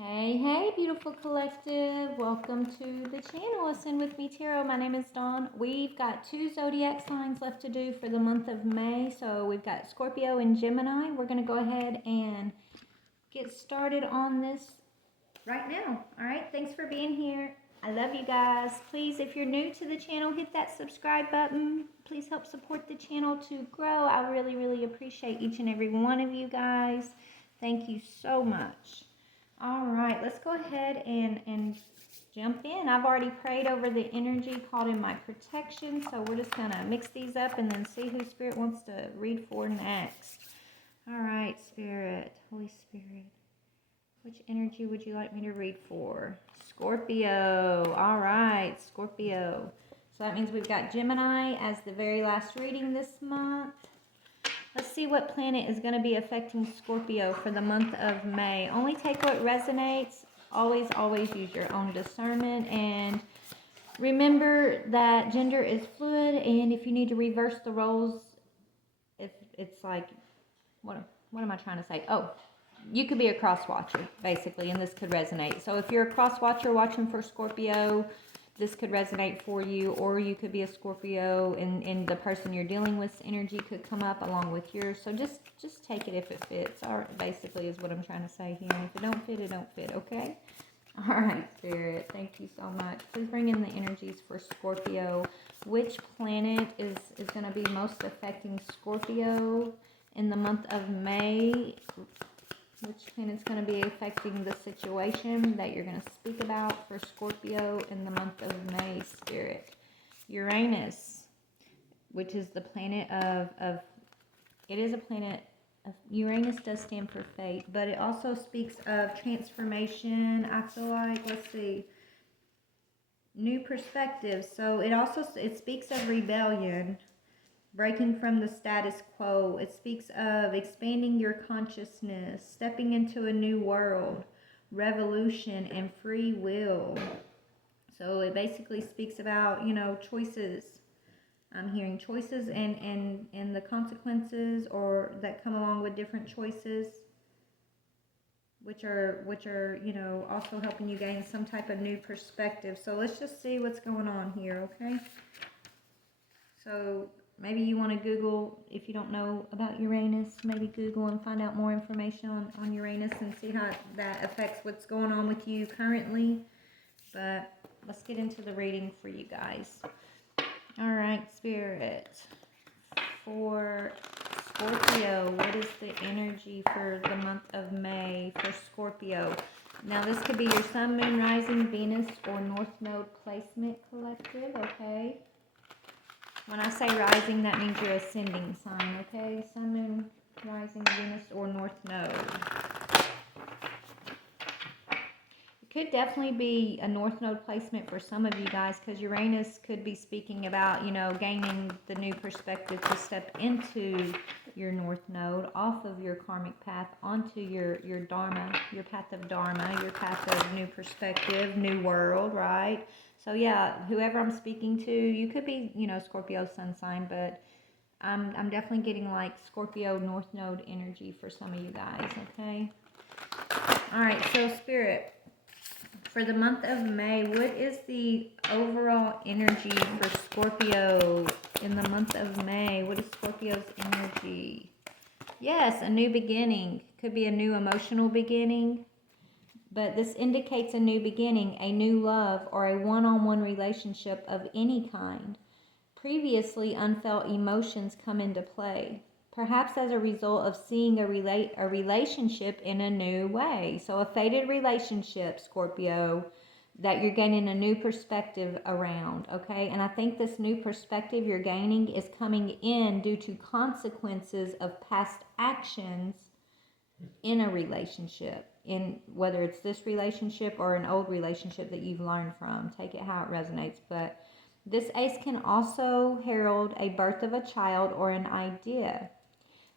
Hey, beautiful collective. Welcome to the channel. Ascend with me, Tarot. My name is Dawn. We've got 2 zodiac signs left to do for the month of May. So we've got Scorpio and Gemini. We're going to go ahead and get started on this right now. All right. Thanks for being here. I love you guys. Please, if you're new to the channel, hit that subscribe button. Please help support the channel to grow. I really appreciate each and every one of you guys. Thank you so much. All right, let's go ahead and jump in. I've already prayed over the energy called in my protection, so we're just going to mix these up and then see who Spirit wants to read for next. All right, Spirit, Holy Spirit, which energy would you like me to read for? Scorpio. All right, Scorpio. So that means we've got Gemini as the very last reading this month. Let's see what planet is going to be affecting Scorpio for the month of May. Only take what resonates. Always use your own discernment. And remember that gender is fluid. And if you need to reverse the roles, if it's like, what am I trying to say? Oh, you could be a cross watcher, basically, and this could resonate. So if you're a cross watcher watching for Scorpio, this could resonate for you, or you could be a Scorpio and the person you're dealing with energy could come up along with yours. So just take it if it fits, or basically is what I'm trying to say here. And if it don't fit, it don't fit, okay? All right, Spirit, thank you so much. Please bring in the energies for Scorpio. Which planet is going to be most affecting Scorpio in the month of May? Which planet's going to be affecting the situation that you're going to speak about for Scorpio in the month of May, Spirit? Uranus, which is the planet of it is a planet of, Uranus does stand for fate, but it also speaks of transformation. I feel like, let's see, new perspectives. So it speaks of rebellion, breaking from the status quo. It speaks of expanding your consciousness, stepping into a new world, revolution, and free will. So it basically speaks about, choices. I'm hearing choices and the consequences or that come along with different choices, which are also helping you gain some type of new perspective. So let's just see what's going on here, okay? So maybe you want to Google, if you don't know about Uranus, maybe Google and find out more information on Uranus and see how that affects what's going on with you currently. But let's get into the reading for you guys. All right, Spirit. For Scorpio, what is the energy for the month of May for Scorpio? Now, this could be your Sun, Moon, Rising, Venus, or North Node placement collective, okay? When I say rising, that means your ascending sign, okay? Sun, Moon, Rising, Venus, or North Node. It could definitely be a North Node placement for some of you guys, because Uranus could be speaking about, gaining the new perspective to step into your North Node, off of your karmic path, onto your Dharma, your path of Dharma, your path of new perspective, new world, right? So yeah, whoever I'm speaking to, you could be, Scorpio sun sign, but I'm definitely getting like Scorpio North Node energy for some of you guys, okay? All right, so Spirit, for the month of May, what is the overall energy for Scorpio in the month of May? What is Scorpio's energy? Yes, a new beginning. Could be a new emotional beginning. But this indicates a new beginning, a new love, or a one-on-one relationship of any kind. Previously unfelt emotions come into play, perhaps as a result of seeing a relationship in a new way. So a faded relationship, Scorpio, that you're gaining a new perspective around, okay? And I think this new perspective you're gaining is coming in due to consequences of past actions in a relationship, in whether it's this relationship or an old relationship that you've learned from. Take it how it resonates. But this ace can also herald a birth of a child or an idea.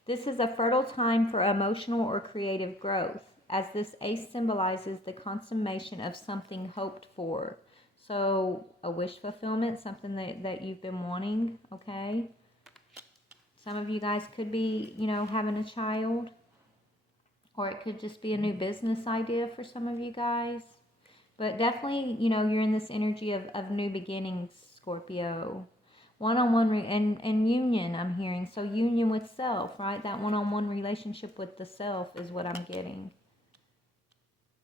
This is a fertile time for emotional or creative growth, as this ace symbolizes the consummation of something hoped for. So a wish fulfillment, something that you've been wanting, okay? Some of you guys could be, having a child. or it could just be a new business idea for some of you guys. But definitely, you're in this energy of new beginnings, Scorpio. One-on-one and union, I'm hearing. So union with self, right? That one-on-one relationship with the self is what I'm getting,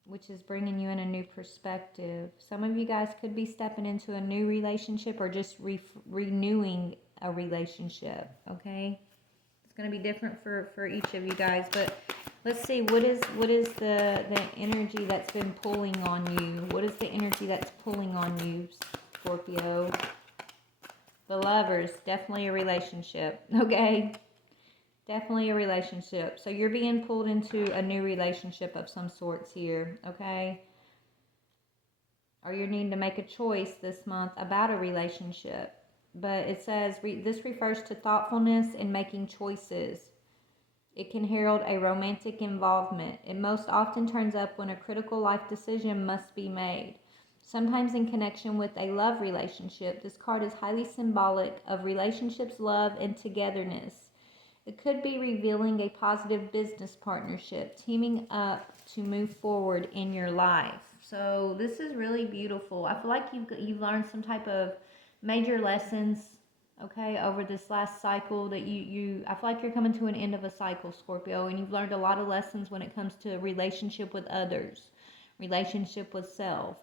which is bringing you in a new perspective. Some of you guys could be stepping into a new relationship or just renewing a relationship, okay? It's going to be different for each of you guys, but let's see, what is the energy that's been pulling on you? What is the energy that's pulling on you, Scorpio? The Lovers, definitely a relationship, okay? Definitely a relationship. So you're being pulled into a new relationship of some sorts here, okay? Or you're needing to make a choice this month about a relationship. But it says this refers to thoughtfulness in making choices. It can herald a romantic involvement. It most often turns up when a critical life decision must be made. Sometimes in connection with a love relationship, this card is highly symbolic of relationships, love, and togetherness. It could be revealing a positive business partnership, teaming up to move forward in your life. So this is really beautiful. I feel like you've learned some type of major lessons, okay, over this last cycle that I feel like you're coming to an end of a cycle, Scorpio, and you've learned a lot of lessons when it comes to relationship with others, relationship with self.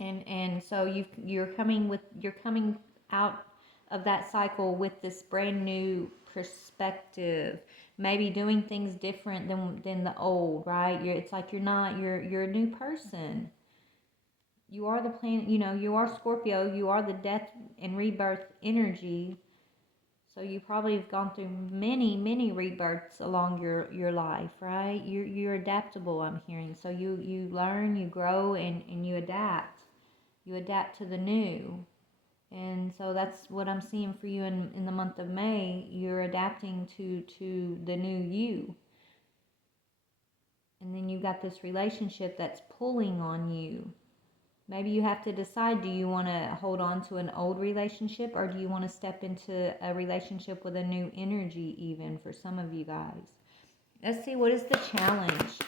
And so you're coming out of that cycle with this brand new perspective, maybe doing things different than the old, right? It's like you're a new person. You are the planet, you are Scorpio, you are the death and rebirth energy. So you probably have gone through many rebirths along your life, right? You're adaptable, I'm hearing. So you learn, you grow, and you adapt. You adapt to the new. And so that's what I'm seeing for you in the month of May. You're adapting to the new you. And then you got this relationship that's pulling on you. Maybe you have to decide, do you want to hold on to an old relationship, or do you want to step into a relationship with a new energy, even for some of you guys? Let's see, what is the challenge?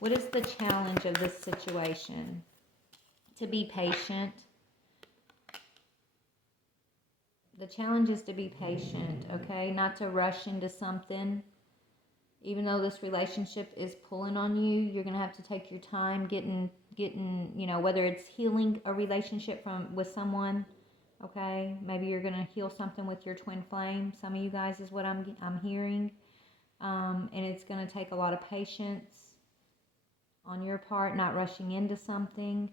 What is the challenge of this situation? To be patient. The challenge is to be patient, okay? Not to rush into something. Even though this relationship is pulling on you, you're going to have to take your time getting, whether it's healing a relationship with someone, okay? Maybe you're going to heal something with your twin flame. Some of you guys is what I'm hearing. And it's going to take a lot of patience on your part, not rushing into something.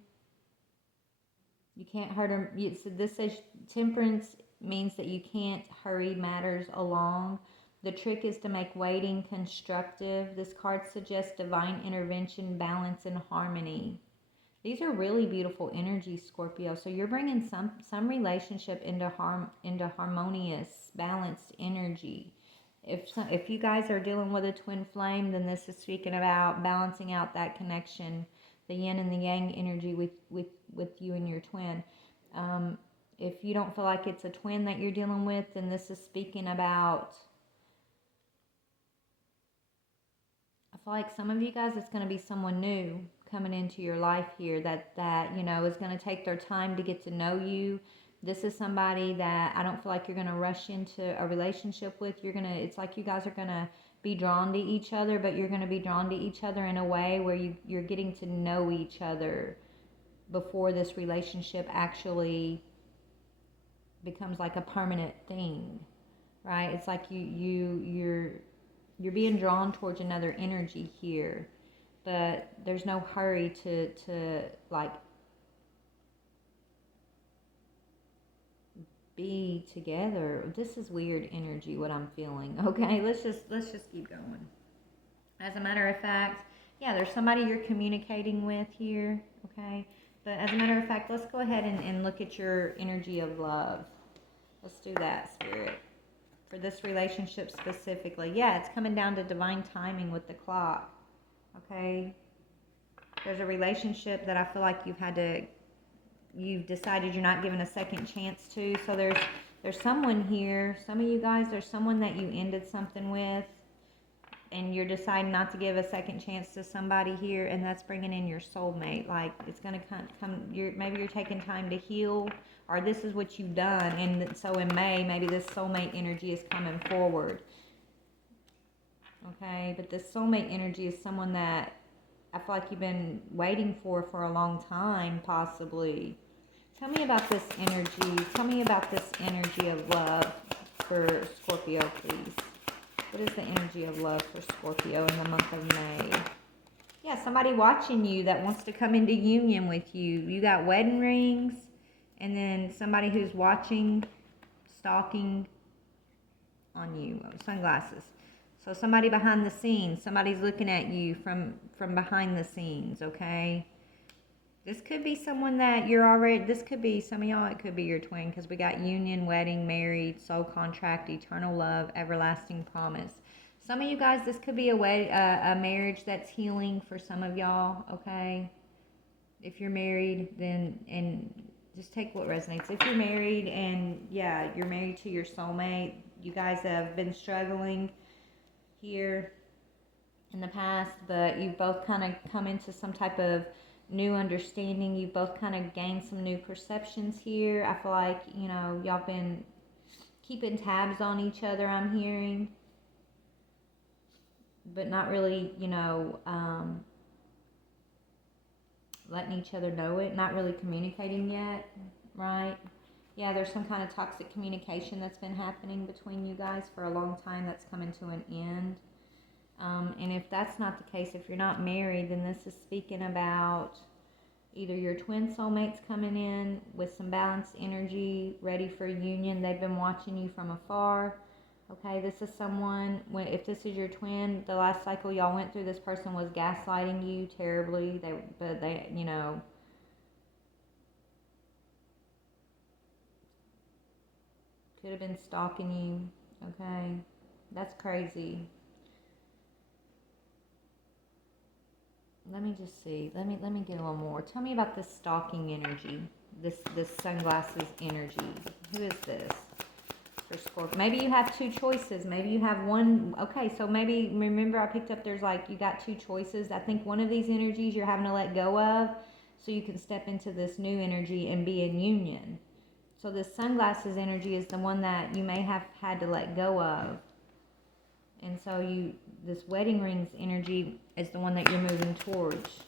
You can't hurt them. So this says temperance means that you can't hurry matters along. The trick is to make waiting constructive. This card suggests divine intervention, balance, and harmony. These are really beautiful energies, Scorpio. So you're bringing some relationship into harmonious, balanced energy. If you guys are dealing with a twin flame, then this is speaking about balancing out that connection, the yin and the yang energy with you and your twin. If you don't feel like it's a twin that you're dealing with, then this is speaking about, I feel like some of you guys, it's going to be someone new coming into your life here that is going to take their time to get to know you. This is somebody that I don't feel like you're going to rush into a relationship with. It's like you guys are going to be drawn to each other, but you're going to be drawn to each other in a way where you're getting to know each other before this relationship actually becomes like a permanent thing, right? It's like you're being drawn towards another energy here, but there's no hurry to like be together. This is weird energy, what I'm feeling. Okay, let's just keep going. As a matter of fact, yeah, there's somebody you're communicating with here, okay? But as a matter of fact, let's go ahead and look at your energy of love. Let's do that, Spirit. For this relationship specifically. Yeah, it's coming down to divine timing with the clock, okay? There's a relationship that I feel like you've decided you're not giving a second chance to. So there's someone here, some of you guys, there's someone that you ended something with. and you're deciding not to give a second chance to somebody here, and that's bringing in your soulmate. Like, it's going to come, maybe you're taking time to heal, or this is what you've done, and so in May, maybe this soulmate energy is coming forward. Okay, but this soulmate energy is someone that I feel like you've been waiting for a long time, possibly. Tell me about this energy. Tell me about this energy of love for Scorpio, please. What is the energy of love for Scorpio in the month of May? Yeah, somebody watching you that wants to come into union with you. You got wedding rings, and then somebody who's watching, stalking on you. Sunglasses. So somebody behind the scenes. Somebody's looking at you from behind the scenes, okay? This could be someone that you're already, this could be some of y'all, it could be your twin, because we got union, wedding, married, soul contract, eternal love, everlasting promise. Some of you guys, this could be a marriage that's healing for some of y'all, okay? If you're married, then, and just take what resonates. If you're married and, yeah, you're married to your soulmate, you guys have been struggling here in the past, but you've both kind of come into some type of new understanding. You both kind of gained some new perceptions here. I feel like, you know, y'all been keeping tabs on each other, I'm hearing, but not really, you know, letting each other know it, not really communicating yet, right? Yeah, there's some kind of toxic communication that's been happening between you guys for a long time that's coming to an end. And if that's not the case, if you're not married, then this is speaking about either your twin soulmates coming in with some balanced energy, ready for union. They've been watching you from afar. Okay, this is someone, if this is your twin, the last cycle y'all went through, this person was gaslighting you terribly. They, you know, could have been stalking you. Okay, that's crazy. Let me just see. Let me get a little more. Tell me about this stalking energy. This sunglasses energy. Who is this? For Scorpio. Maybe you have two choices. Maybe you have one. Okay, so maybe, remember I picked up there's like, you got two choices. I think one of these energies you're having to let go of so you can step into this new energy and be in union. So this sunglasses energy is the one that you may have had to let go of. And so this wedding rings energy is the one that you're moving towards.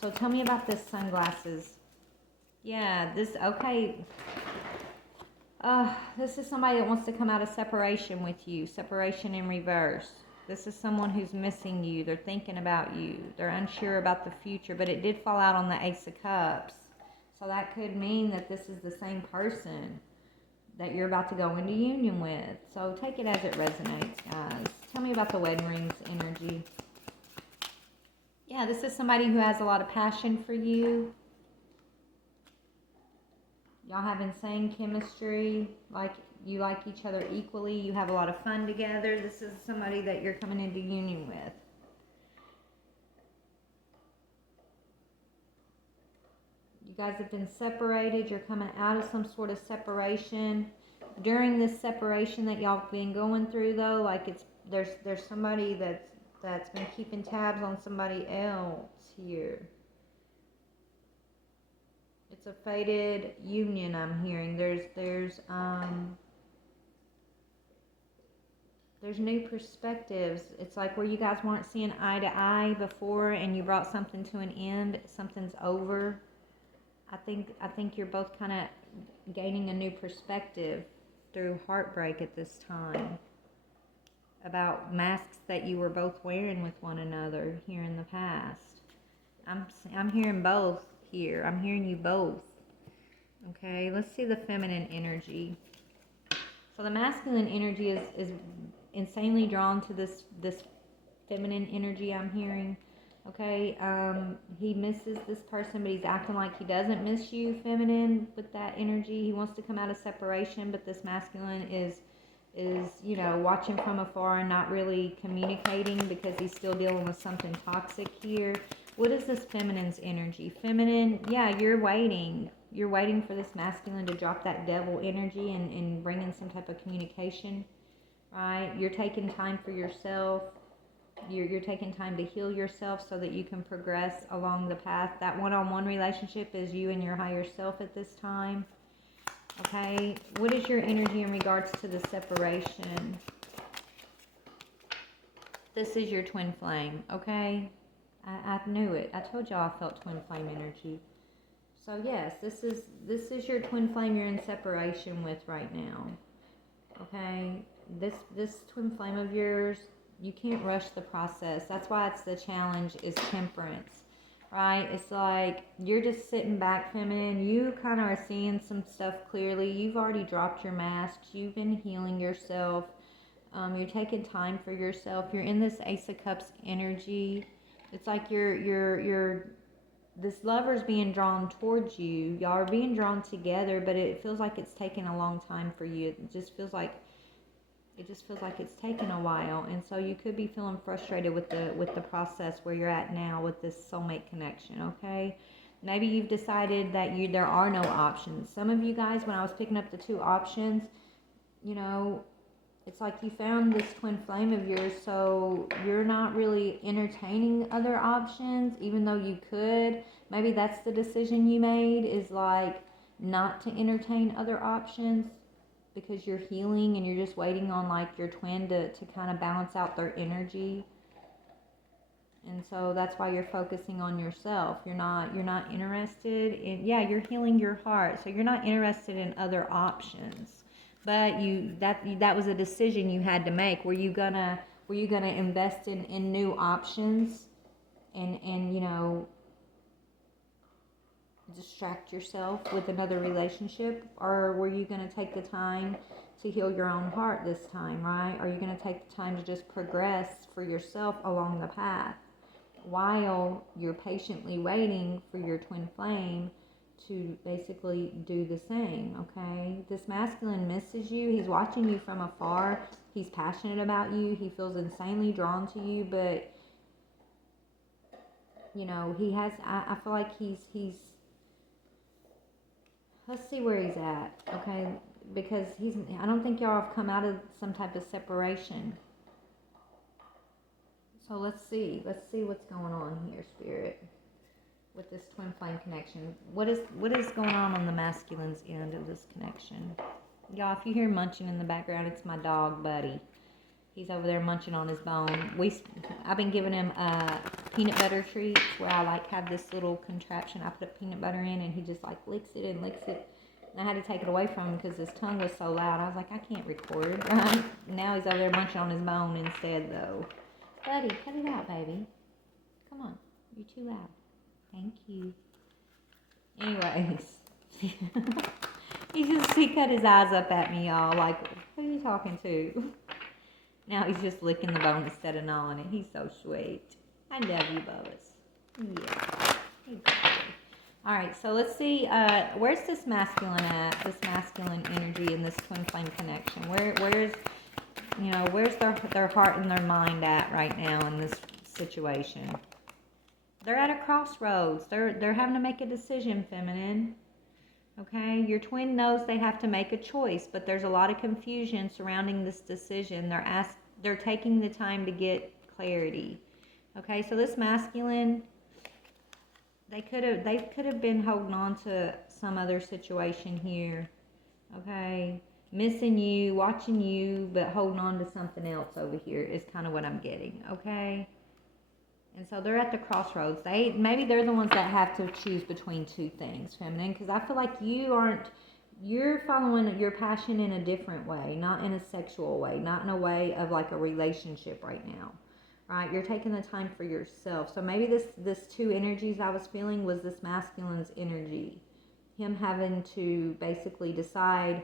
So tell me about this sunglasses. Yeah, okay. This is somebody that wants to come out of separation with you. Separation in reverse. This is someone who's missing you. They're thinking about you. They're unsure about the future, but it did fall out on the Ace of Cups. So that could mean that this is the same person that you're about to go into union with. So take it as it resonates, guys. Tell me about the wedding rings energy. Yeah, this is somebody who has a lot of passion for you. Y'all have insane chemistry. Like, you like each other equally. You have a lot of fun together. This is somebody that you're coming into union with. You guys have been separated. You're coming out of some sort of separation. During this separation that y'all been going through, though, like, there's somebody that's been keeping tabs on somebody else here. It's a fated union, I'm hearing. There's new perspectives. It's like where you guys weren't seeing eye to eye before and you brought something to an end, something's over. I think you're both kind of gaining a new perspective through heartbreak at this time about masks that you were both wearing with one another here in the past. I'm hearing both here. I'm hearing you both. Okay, let's see the feminine energy. So the masculine energy is insanely drawn to this feminine energy I'm hearing. Okay, he misses this person, but he's acting like he doesn't miss you, feminine, with that energy. He wants to come out of separation, but this masculine is, you know, watching from afar and not really communicating because he's still dealing with something toxic here. What is this feminine's energy? Feminine, yeah, you're waiting. You're waiting for this masculine to drop that devil energy and bring in some type of communication, right? You're taking time for yourself. You're taking time to heal yourself so that you can progress along the path. That one-on-one relationship is you and your higher self at this time. Okay, what is your energy in regards to the separation? This is your twin flame, okay? I knew it. I told y'all I felt twin flame energy. So yes, this is your twin flame you're in separation with right now. Okay? This twin flame of yours, you can't rush the process. That's why it's the challenge is temperance. Right? It's like you're just sitting back, feminine. You kind of are seeing some stuff clearly. You've already dropped your masks. You've been healing yourself. You're taking time for yourself. You're in this Ace of Cups energy. It's like you're this lover's being drawn towards you. Y'all are being drawn together, but it feels like it's taking a long time for you. It just feels like it's taken a while, and so you could be feeling frustrated with the process where you're at now with this soulmate connection. Okay, maybe you've decided that there are no options. Some of you guys, when I was picking up the 2 options, you know, it's like you found this twin flame of yours, so you're not really entertaining other options, even though you could. Maybe that's the decision you made, is like not to entertain other options because you're healing and you're just waiting on like your twin to kind of balance out their energy. And so that's why you're focusing on yourself. You're not interested in, yeah, you're healing your heart, so you're not interested in other options. But that was a decision you had to make. Were you gonna invest in new options and you know, distract yourself with another relationship, or were you gonna take the time to heal your own heart this time, right? Are you gonna take the time to just progress for yourself along the path while you're patiently waiting for your twin flame to basically do the same? Okay, this masculine misses you. He's watching you from afar. He's passionate about you. He feels insanely drawn to you, but you know, he has, I feel like he's let's see where he's at, okay? Because I don't think y'all have come out of some type of separation. So let's see what's going on here, Spirit, with this twin flame connection. What is going on the masculine's end of this connection? Y'all, if you hear munching in the background, it's my dog, Buddy. He's over there munching on his bone. I've been giving him peanut butter treats where I like have this little contraption I put peanut butter in, and he just like licks it and licks it. And I had to take it away from him because his tongue was so loud. I was like, I can't record, right? Now he's over there munching on his bone instead, though. Buddy, cut it out, baby. Come on, you're too loud. Thank you. Anyways, he cut his eyes up at me, y'all. Like, who are you talking to? Now he's just licking the bone instead of gnawing it. He's so sweet. I love you, Bubba's. Yeah. Hey, all right, so let's see. Where's this masculine at? This masculine energy in this twin flame connection. Where's their heart and their mind at right now in this situation? They're at a crossroads. They're having to make a decision, feminine. Okay, your twin knows they have to make a choice, but there's a lot of confusion surrounding this decision. They're taking the time to get clarity. Okay, so this masculine, they could have been holding on to some other situation here. Okay, missing you, watching you, but holding on to something else over here is kind of what I'm getting. Okay. And so they're at the crossroads. Maybe they're the ones that have to choose between 2 things, feminine, because I feel like you're following your passion in a different way, not in a sexual way, not in a way of like a relationship right now, right? You're taking the time for yourself. So maybe this 2 energies I was feeling was this masculine's energy, him having to basically decide,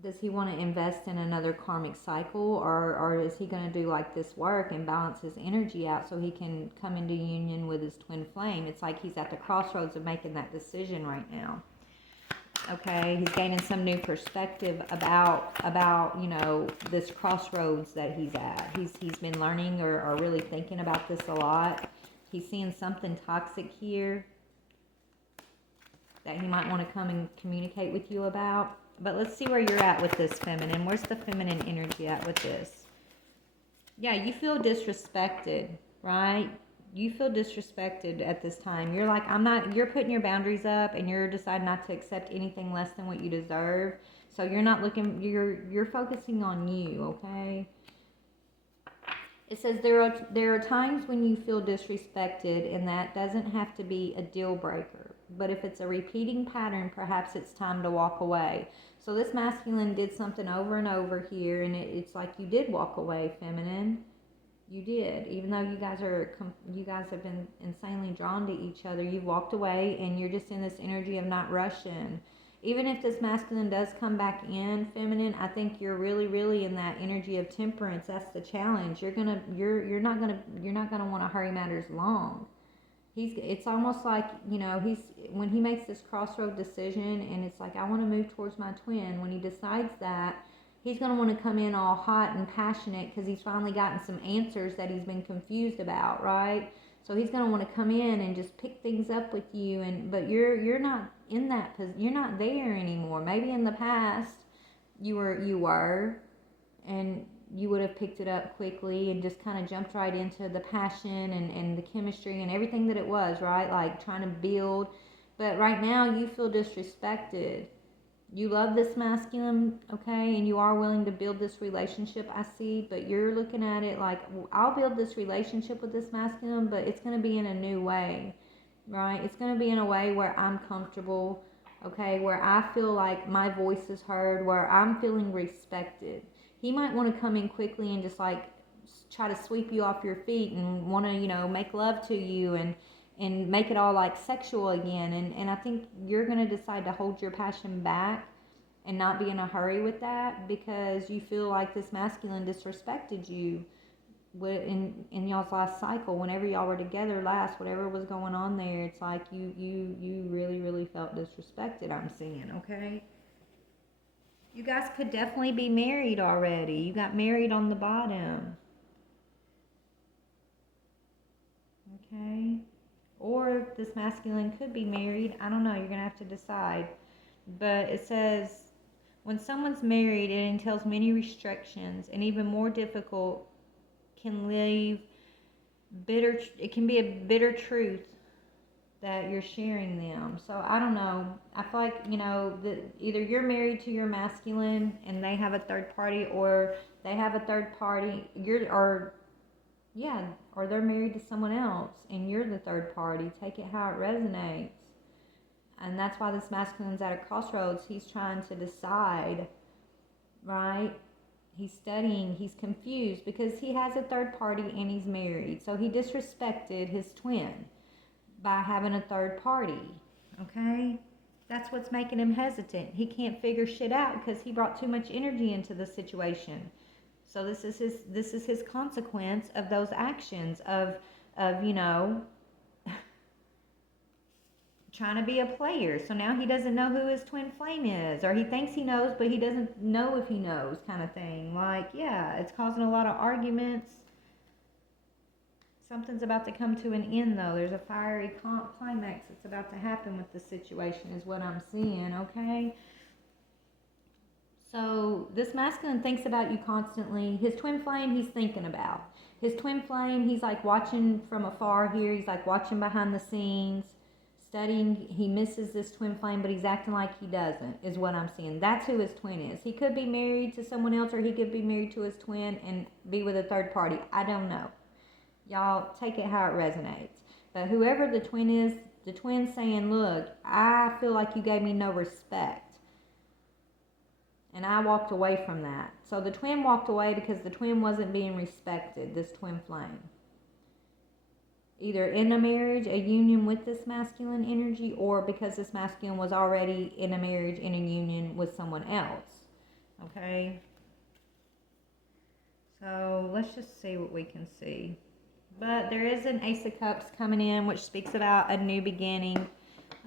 does he want to invest in another karmic cycle, or is he going to do like this work and balance his energy out so he can come into union with his twin flame? It's like he's at the crossroads of making that decision right now. Okay, he's gaining some new perspective about you know, this crossroads that he's at. He's been learning or really thinking about this a lot. He's seeing something toxic here that he might want to come and communicate with you about. But let's see where you're at with this feminine. Where's the feminine energy at with this? Yeah, you feel disrespected, right? You feel disrespected at this time. You're like, I'm not, you're putting your boundaries up and you're deciding not to accept anything less than what you deserve. So you're not looking, you're focusing on you, okay? It says there are times when you feel disrespected, and that doesn't have to be a deal breaker. But if it's a repeating pattern, perhaps it's time to walk away. So this masculine did something over and over here, and it's like you did walk away, feminine. You did, even though you guys have been insanely drawn to each other. You've walked away, and you're just in this energy of not rushing. Even if this masculine does come back in, feminine, I think you're really in that energy of temperance. That's the challenge. You're not gonna want to hurry matters along. It's almost like, when he makes this crossroad decision, and it's like, I want to move towards my twin. When he decides that, he's going to want to come in all hot and passionate because he's finally gotten some answers that he's been confused about, right? So he's going to want to come in and just pick things up with you, but you're not in that you're not there anymore. Maybe in the past you were, and you would have picked it up quickly and just kind of jumped right into the passion and the chemistry and everything that it was, right? Like trying to build. But right now you feel disrespected. You love this masculine, okay, and you are willing to build this relationship, I see, but you're looking at it like, I'll build this relationship with this masculine, but it's going to be in a new way, right? It's going to be in a way where I'm comfortable, okay, where I feel like my voice is heard, where I'm feeling respected. He might want to come in quickly and just like try to sweep you off your feet and want to, make love to you and make it all like sexual again. And I think you're going to decide to hold your passion back and not be in a hurry with that because you feel like this masculine disrespected you in y'all's last cycle. Whenever y'all were together last, whatever was going on there, it's like you really felt disrespected, I'm seeing, okay? You guys could definitely be married already. You got married on the bottom. Okay? Or this masculine could be married. I don't know. You're going to have to decide. But it says, when someone's married, it entails many restrictions and even more difficult can leave bitter. It can be a bitter truth that you're sharing them. So I don't know. I feel like, either you're married to your masculine and they have a third party, or they have a third party. Or they're married to someone else and you're the third party. Take it how it resonates. And that's why this masculine's at a crossroads. He's trying to decide, right? He's studying, he's confused because he has a third party and he's married. So he disrespected his twin by having a third party, okay? That's what's making him hesitant. He can't figure shit out because he brought too much energy into the situation. So this is his consequence of those actions of trying to be a player. So now he doesn't know who his twin flame is, or he thinks he knows, but he doesn't know if he knows, kind of thing. Like, yeah, it's causing a lot of arguments. Something's about to come to an end, though. There's a fiery climax that's about to happen with the situation, is what I'm seeing, okay? So this masculine thinks about you constantly. His twin flame, he's thinking about. His twin flame, he's like watching from afar here. He's like watching behind the scenes, studying. He misses this twin flame, but he's acting like he doesn't, is what I'm seeing. That's who his twin is. He could be married to someone else, or he could be married to his twin and be with a third party. I don't know. Y'all take it how it resonates. But whoever the twin is, the twin's saying, look, I feel like you gave me no respect. And I walked away from that. So the twin walked away because the twin wasn't being respected, this twin flame. Either in a marriage, a union with this masculine energy, or because this masculine was already in a marriage, in a union with someone else. Okay? So let's just see what we can see. But there is an Ace of Cups coming in, which speaks about a new beginning.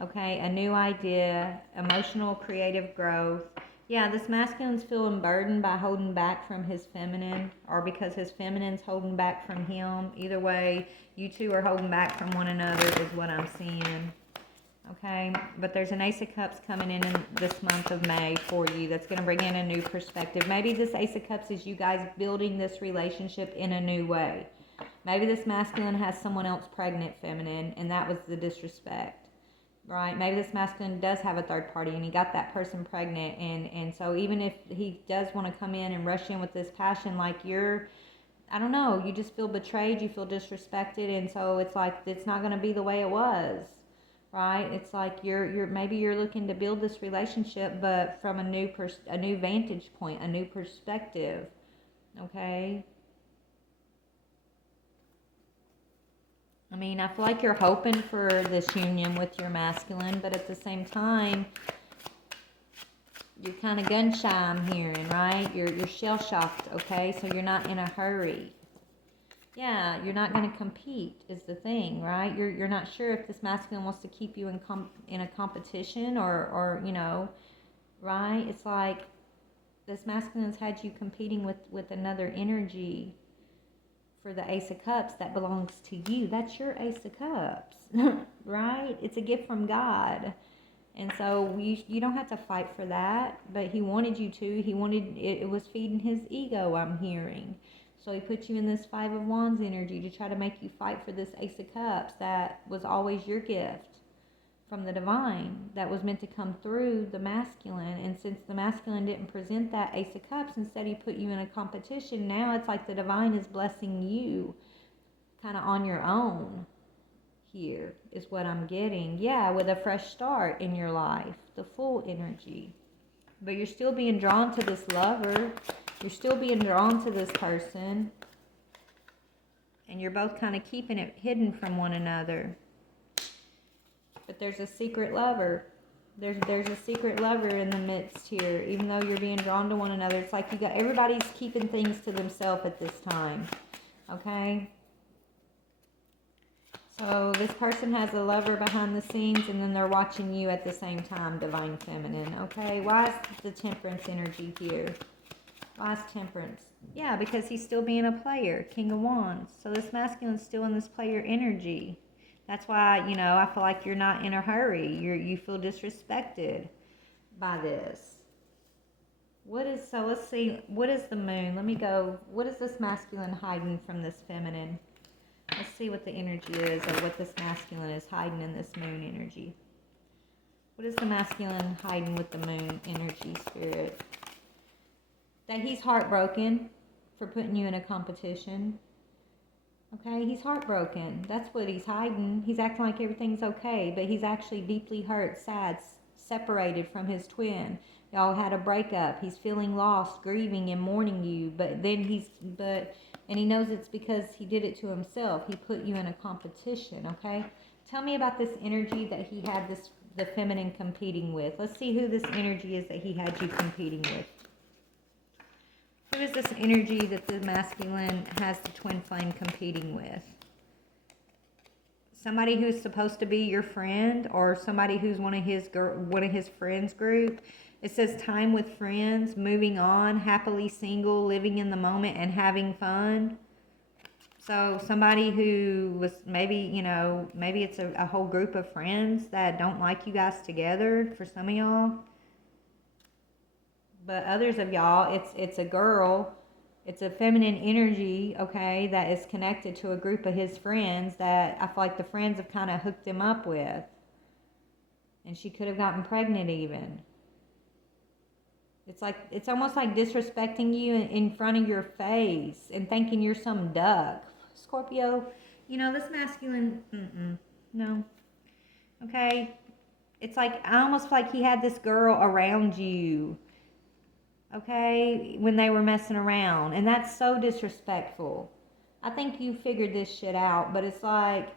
Okay? A new idea, emotional, creative growth. Yeah, this masculine's feeling burdened by holding back from his feminine, or because his feminine's holding back from him. Either way, you two are holding back from one another is what I'm seeing. okay? But there's an Ace of Cups coming in this month of May for you that's going to bring in a new perspective. Maybe this Ace of Cups is you guys building this relationship in a new way. Maybe this masculine has someone else pregnant, feminine, and that was the disrespect, right? Maybe this masculine does have a third party and he got that person pregnant, and so even if he does want to come in and rush in with this passion, like you're, I don't know, you just feel betrayed, you feel disrespected, and so it's like it's not going to be the way it was, right? It's like you're maybe you're looking to build this relationship, but from a new vantage point, a new perspective, okay? I mean, I feel like you're hoping for this union with your masculine, but at the same time, you're kind of gun shy, I'm hearing, right? You're shell shocked, okay? So you're not in a hurry. Yeah, you're not going to compete is the thing, right? You're not sure if this masculine wants to keep you in a competition or you know, right? It's like this masculine's had you competing with another energy for the Ace of Cups that belongs to you. That's your Ace of Cups, right? It's a gift from God. And so you don't have to fight for that, but he wanted you to. He wanted, it was feeding his ego, I'm hearing. So he put you in this Five of Wands energy to try to make you fight for this Ace of Cups that was always your gift from the divine, that was meant to come through the masculine. And since the masculine didn't present that Ace of Cups, instead he put you in a competition, now it's like the divine is blessing you kind of on your own. Here is what I'm getting. Yeah, with a fresh start in your life, the full energy. But you're still being drawn to this lover. You're still being drawn to this person. And you're both kind of keeping it hidden from one another. But there's a secret lover. There's a secret lover in the midst here. Even though you're being drawn to one another, it's like you got everybody's keeping things to themselves at this time. Okay? So this person has a lover behind the scenes, and then they're watching you at the same time, Divine Feminine. Okay, why is the Temperance energy here? Why is Temperance? Yeah, because he's still being a player, King of Wands. So this masculine's still in this player energy. That's why, you know, I feel like you're not in a hurry. You feel disrespected by this. So let's see, what is the moon? Let me go, what is this masculine hiding from this feminine? Let's see what the energy is, or what this masculine is hiding in this moon energy. What is the masculine hiding with the moon energy, Spirit? That he's heartbroken for putting you in a competition. Okay, he's heartbroken. That's what he's hiding. He's acting like everything's okay, but he's actually deeply hurt, sad, separated from his twin. Y'all had a breakup. He's feeling lost, grieving, and mourning you, and he knows it's because he did it to himself. He put you in a competition, okay? Tell me about this energy that he had the feminine competing with. Let's see who this energy is that he had you competing with. Who is this energy that the masculine has the twin flame competing with? Somebody who's supposed to be your friend, or somebody who's one of his friends group. It says time with friends, moving on, happily single, living in the moment, and having fun. So somebody who was maybe, you know, maybe it's a whole group of friends that don't like you guys together for some of y'all. But others of y'all, it's a girl, it's a feminine energy, okay, that is connected to a group of his friends that I feel like the friends have kind of hooked him up with. And she could have gotten pregnant even. It's like, it's almost like disrespecting you in front of your face and thinking you're some duck. Scorpio, you know, this masculine, no. Okay? It's like, I almost feel like he had this girl around you, okay, when they were messing around. And that's so disrespectful. I think you figured this shit out, but it's like,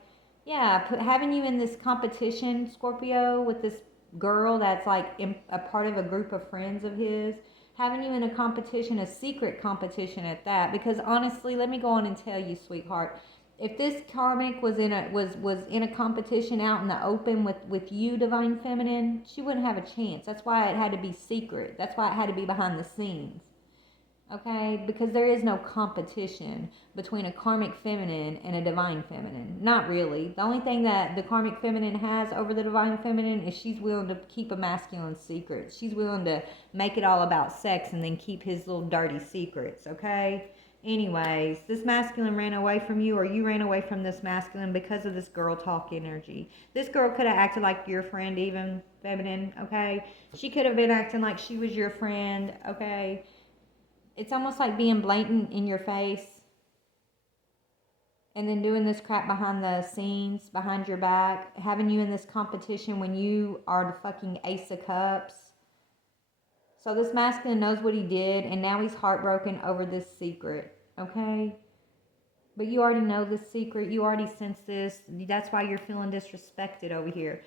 yeah, having you in this competition, Scorpio, with this girl that's like a part of a group of friends of his, having you in a competition, a secret competition at that. Because honestly, let me go on and tell you, sweetheart, if this karmic was in a competition out in the open with you, Divine Feminine, she wouldn't have a chance. That's why it had to be secret. That's why it had to be behind the scenes. Okay, because there is no competition between a karmic feminine and a divine feminine. Not really. The only thing that the karmic feminine has over the divine feminine is she's willing to keep a masculine secret. She's willing to make it all about sex and then keep his little dirty secrets, okay? Anyways, this masculine ran away from you, or you ran away from this masculine because of this girl talk energy. This girl could have acted like your friend, even feminine, okay? She could have been acting like she was your friend, okay? It's almost like being blatant in your face and then doing this crap behind the scenes, behind your back, having you in this competition when you are the fucking Ace of Cups. So this masculine knows what he did, and now he's heartbroken over this secret, okay? But you already know this secret. You already sense this. That's why you're feeling disrespected over here.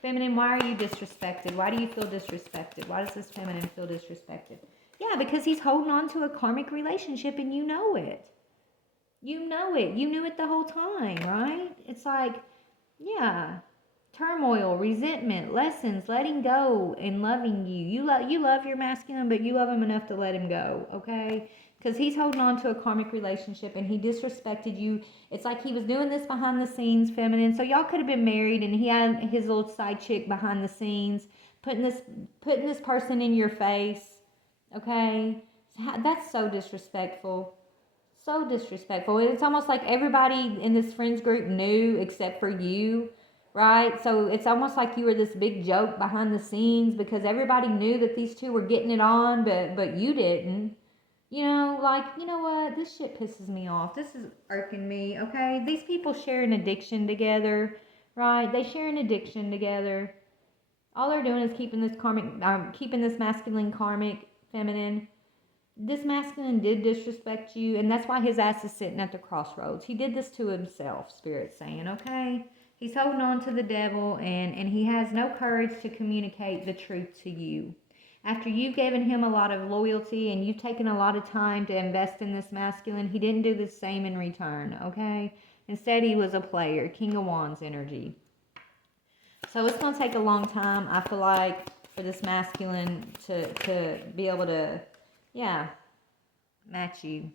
Feminine, why are you disrespected? Why do you feel disrespected? Why does this feminine feel disrespected? Yeah, because he's holding on to a karmic relationship and you know it. You know it. You knew it the whole time, right? It's like, yeah, turmoil, resentment, lessons, letting go, and loving you. You love your masculine, but you love him enough to let him go, okay? Because he's holding on to a karmic relationship and he disrespected you. It's like he was doing this behind the scenes, feminine. So y'all could have been married and he had his little side chick behind the scenes, putting this person in your face. Okay, that's so disrespectful. So disrespectful. It's almost like everybody in this friends group knew except for you, right? So it's almost like you were this big joke behind the scenes because everybody knew that these two were getting it on, but you didn't. You know, like, you know what? This shit pisses me off. This is irking me, okay? These people share an addiction together, right? They share an addiction together. All they're doing is keeping this masculine karmic feminine. This masculine did disrespect you, and that's why his ass is sitting at the crossroads. He did this to himself, Spirit's saying, okay? He's holding on to the devil, and he has no courage to communicate the truth to you. After you've given him a lot of loyalty and you've taken a lot of time to invest in this masculine, he didn't do the same in return, okay? Instead, he was a player, King of Wands energy. So it's going to take a long time, I feel like, for this masculine to be able to, yeah, match you,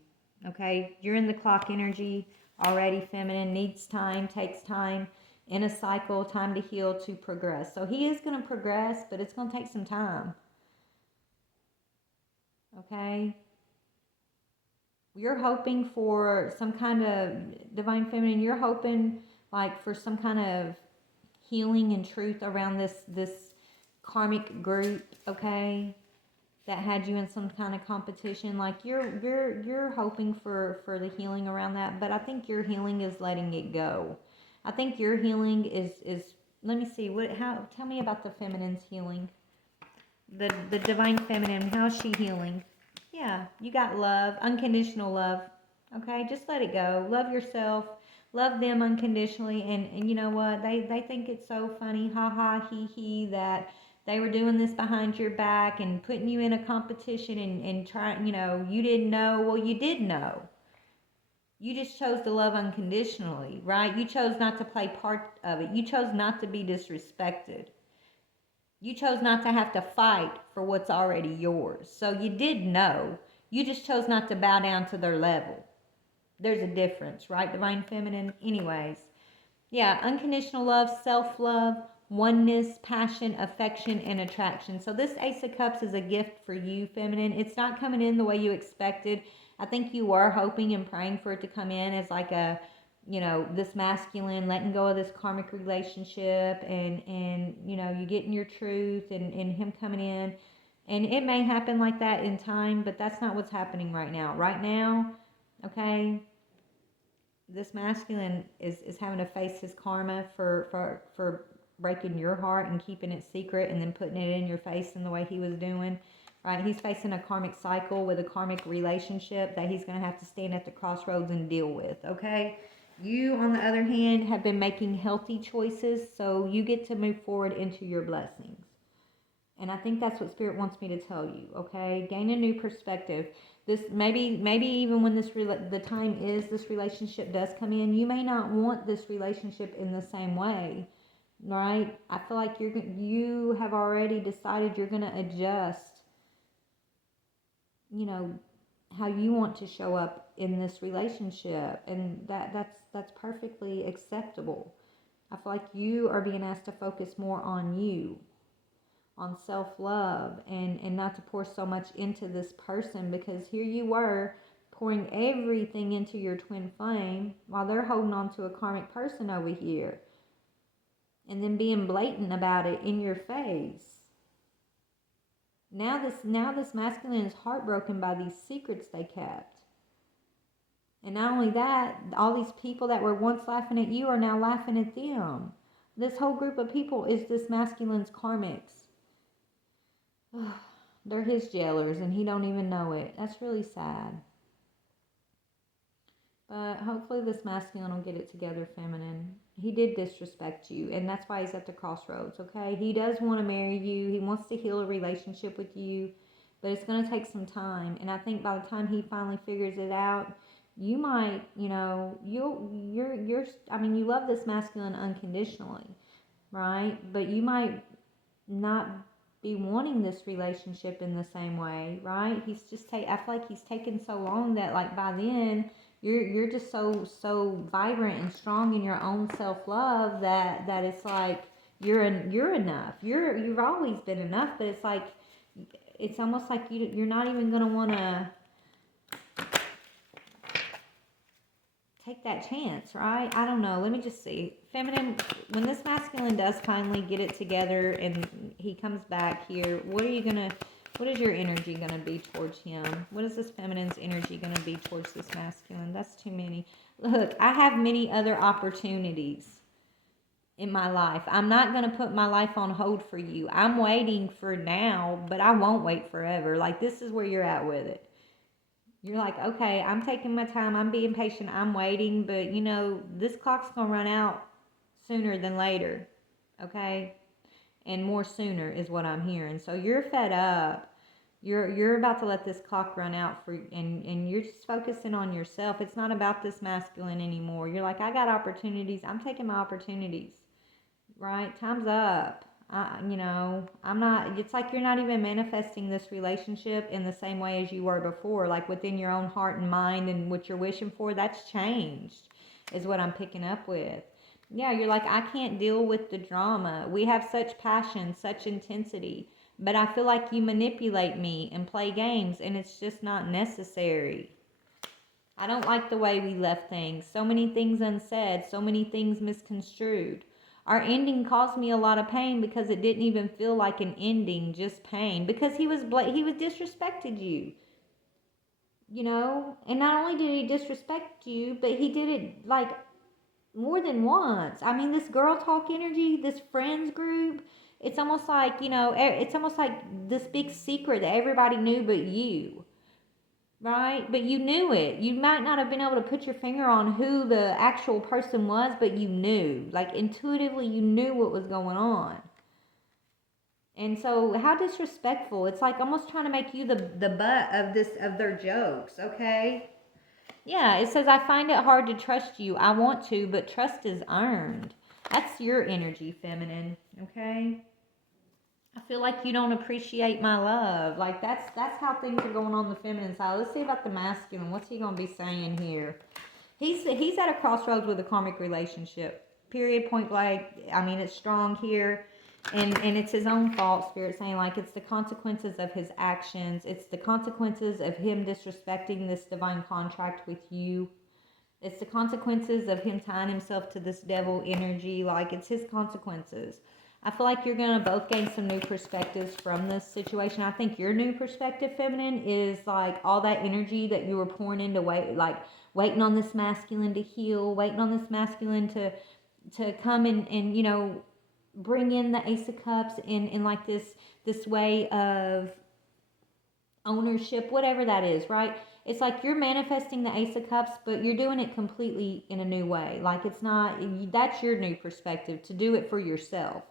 okay? You're in the clock energy already, feminine, needs time, takes time, in a cycle, time to heal, to progress. So he is going to progress, but it's going to take some time, okay? You're hoping for some kind of divine feminine, you're hoping like for some kind of healing and truth around this karmic group, okay, that had you in some kind of competition. Like you're hoping for the healing around that, but I think your healing is letting it go. I think your healing is let me see, tell me about the feminine's healing. The divine feminine, how's she healing? Yeah, you got love, unconditional love. Okay, just let it go. Love yourself. Love them unconditionally. And you know what? They think it's so funny, ha ha, he he, that they were doing this behind your back and putting you in a competition and trying, you didn't know. Well, you did know. You just chose to love unconditionally, right? You chose not to play part of it. You chose not to be disrespected. You chose not to have to fight for what's already yours. So you did know. You just chose not to bow down to their level. There's a difference, right? Divine feminine. Anyways. Yeah, unconditional love, self-love, oneness, passion, affection, and attraction. So this Ace of Cups is a gift for you, feminine. It's not coming in the way you expected. I think you were hoping and praying for it to come in as like a, this masculine, letting go of this karmic relationship and you getting your truth and him coming in. And it may happen like that in time, but that's not what's happening right now. Right now, okay, this masculine is having to face his karma for breaking your heart and keeping it secret and then putting it in your face in the way he was doing. Right? He's facing a karmic cycle with a karmic relationship that he's going to have to stand at the crossroads and deal with, okay? You, on the other hand, have been making healthy choices, so you get to move forward into your blessings. And I think that's what Spirit wants me to tell you, okay? Gain a new perspective. This maybe even when the time is this relationship does come in, you may not want this relationship in the same way, right? I feel like you have already decided you're going to adjust, how you want to show up in this relationship, and that's perfectly acceptable. I feel like you are being asked to focus more on you, on self-love, and not to pour so much into this person, because here you were pouring everything into your twin flame while they're holding on to a karmic person over here, and then being blatant about it in your face. Now this masculine is heartbroken by these secrets they kept. And not only that, all these people that were once laughing at you are now laughing at them. This whole group of people is this masculine's karmics. They're his jailers and he don't even know it. That's really sad. But hopefully this masculine will get it together, feminine. He did disrespect you, and that's why he's at the crossroads, okay? He does want to marry you. He wants to heal a relationship with you, but it's going to take some time. And I think by the time he finally figures it out, you might, you know, I mean, you love this masculine unconditionally, right? But you might not be wanting this relationship in the same way, right? He's just I feel like he's taken so long that, like, by then you're just so vibrant and strong in your own self-love that it's like you're enough. You've always been enough, but it's like it's almost like you're not even going to want to take that chance, right? I don't know. Let me just see. Feminine, when this masculine does finally get it together and he comes back here, what is your energy going to be towards him? What is this feminine's energy going to be towards this masculine? That's too many. Look, I have many other opportunities in my life. I'm not going to put my life on hold for you. I'm waiting for now, but I won't wait forever. Like, this is where you're at with it. You're like, okay, I'm taking my time. I'm being patient. I'm waiting. But, you know, this clock's going to run out sooner than later. Okay? And more sooner is what I'm hearing. So you're fed up. You're about to let this clock run out and you're just focusing on yourself. It's not about this masculine anymore. You're like, I got opportunities. I'm taking my opportunities. Right? Time's up. I'm not, it's like you're not even manifesting this relationship in the same way as you were before, like within your own heart and mind and what you're wishing for. That's changed, is what I'm picking up with. Yeah, you're like, I can't deal with the drama. We have such passion, such intensity, but I feel like you manipulate me and play games, and it's just not necessary. I don't like the way we left things. So many things unsaid, so many things misconstrued. Our ending caused me a lot of pain because it didn't even feel like an ending, just pain. Because he was disrespected you. You know? And not only did he disrespect you, but he did it like more than once. I mean, this girl talk energy, this friends group, it's almost like, you know, it's almost like this big secret that everybody knew but you. Right? But you knew it. You might not have been able to put your finger on who the actual person was, but you knew. Like, intuitively, you knew what was going on. And so, how disrespectful. It's like almost trying to make you the butt of their jokes, okay? Yeah, it says, I find it hard to trust you. I want to, but trust is earned. That's your energy, feminine, okay? I feel like you don't appreciate my love. Like, that's how things are going on the feminine side. Let's see about the masculine. What's he going to be saying here? He's at a crossroads with a karmic relationship. Period, point blank. I mean, it's strong here. And it's his own fault, Spirit saying, like, it's the consequences of his actions. It's the consequences of him disrespecting this divine contract with you. It's the consequences of him tying himself to this devil energy. Like, it's his consequences. I feel like you're going to both gain some new perspectives from this situation. I think your new perspective, feminine, is like all that energy that you were pouring into waiting on this masculine to heal, waiting on this masculine to come and you know, bring in the Ace of Cups in like this way of ownership, whatever that is, right? It's like you're manifesting the Ace of Cups, but you're doing it completely in a new way. Like, it's not, that's your new perspective, to do it for yourself.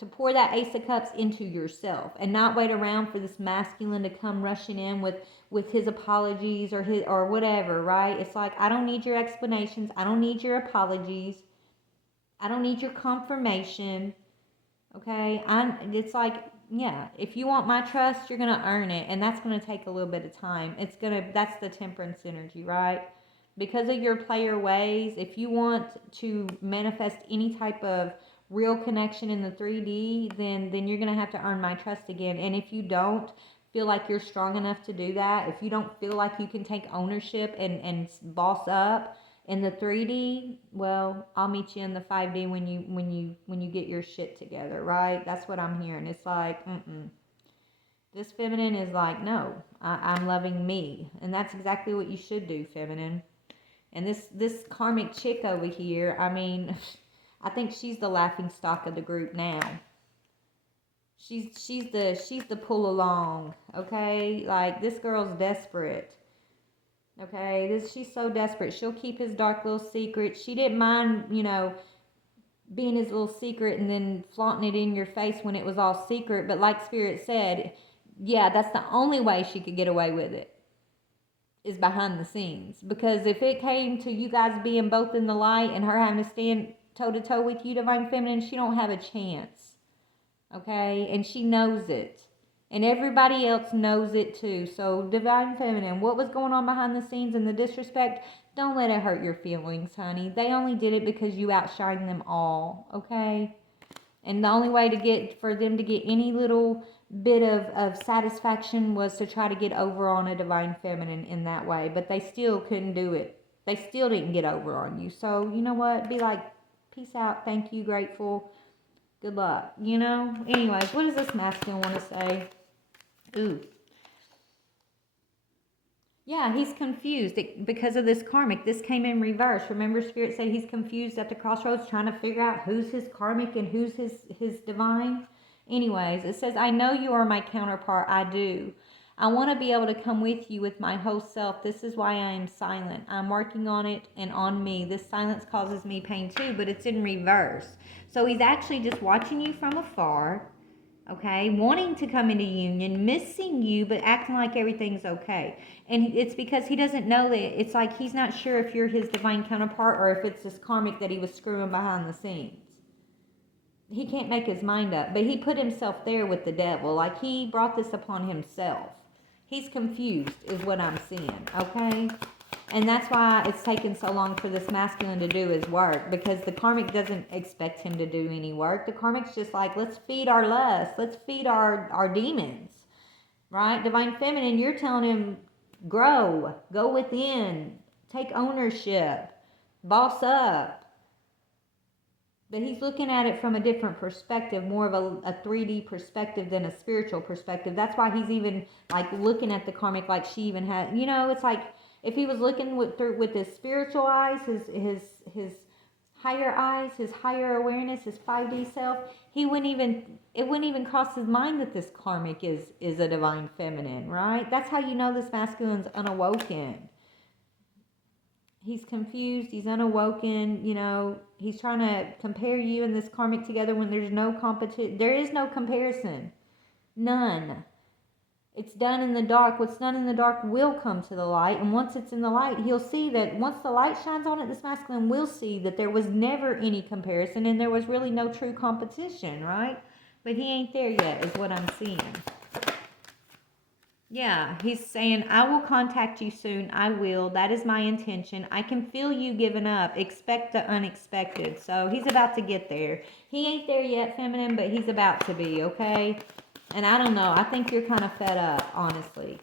To pour that Ace of Cups into yourself and not wait around for this masculine to come rushing in with his apologies or whatever, right? It's like, I don't need your explanations. I don't need your apologies. I don't need your confirmation. Okay? It's like yeah, if you want my trust, you're going to earn it. And that's going to take a little bit of time. That's the temperance energy, right? Because of your player ways, if you want to manifest any type of real connection in the 3D, then you're going to have to earn my trust again. And if you don't feel like you're strong enough to do that, if you don't feel like you can take ownership and boss up in the 3D, well, I'll meet you in the 5D when you get your shit together, right? That's what I'm hearing. It's like, this feminine is like, no, I'm loving me. And that's exactly what you should do, feminine. And this karmic chick over here, I mean, I think she's the laughing stock of the group now. She's the pull along, okay? Like, this girl's desperate. Okay, she's so desperate. She'll keep his dark little secret. She didn't mind, being his little secret and then flaunting it in your face when it was all secret. But like Spirit said, yeah, that's the only way she could get away with it, is behind the scenes. Because if it came to you guys being both in the light and her having to stand toe to toe with you, Divine Feminine, she don't have a chance. Okay, and she knows it. And everybody else knows it too. So, Divine Feminine, what was going on behind the scenes and the disrespect, don't let it hurt your feelings, honey. They only did it because you outshined them all, okay? And the only way for them to get any little bit of satisfaction was to try to get over on a Divine Feminine in that way. But they still couldn't do it. They still didn't get over on you. So, you know what? Be like, peace out, thank you, grateful. Good luck, Anyways, what does this masculine want to say? Ooh. Yeah, he's confused because of this karmic. This came in reverse. Remember, Spirit said he's confused at the crossroads trying to figure out who's his karmic and who's his divine. Anyways, it says, I know you are my counterpart. I do. I want to be able to come with you with my whole self. This is why I am silent. I'm working on it and on me. This silence causes me pain too, but it's in reverse. So he's actually just watching you from afar, okay, wanting to come into union, missing you, but acting like everything's okay. And it's because he doesn't know that. It's like he's not sure if you're his divine counterpart or if it's this karmic that he was screwing behind the scenes. He can't make his mind up, but he put himself there with the devil. Like, he brought this upon himself. He's confused is what I'm seeing, okay? And that's why it's taken so long for this masculine to do his work, because the karmic doesn't expect him to do any work. The karmic's just like, let's feed our lust. Let's feed our demons, right? Divine Feminine, you're telling him, grow, go within, take ownership, boss up. But he's looking at it from a different perspective, more of a 3D perspective than a spiritual perspective. That's why he's even like looking at the karmic like she even had, it's like if he was looking with his spiritual eyes, his higher eyes, his higher awareness, his 5D self, it wouldn't even cross his mind that this karmic is a divine feminine, right? That's how you know this masculine's unawoken. He's confused, he's unawoken, he's trying to compare you and this karmic together when there's no competition. There is no comparison. None. It's done in the dark. What's done in the dark will come to the light. And once it's in the light, he'll see that once the light shines on it, this masculine will see that there was never any comparison and there was really no true competition, right? But he ain't there yet, is what I'm seeing. Yeah, he's saying, I will contact you soon. I will. That is my intention. I can feel you giving up. Expect the unexpected. So he's about to get there. He ain't there yet, feminine, but he's about to be, okay? And I don't know. I think you're kind of fed up, honestly.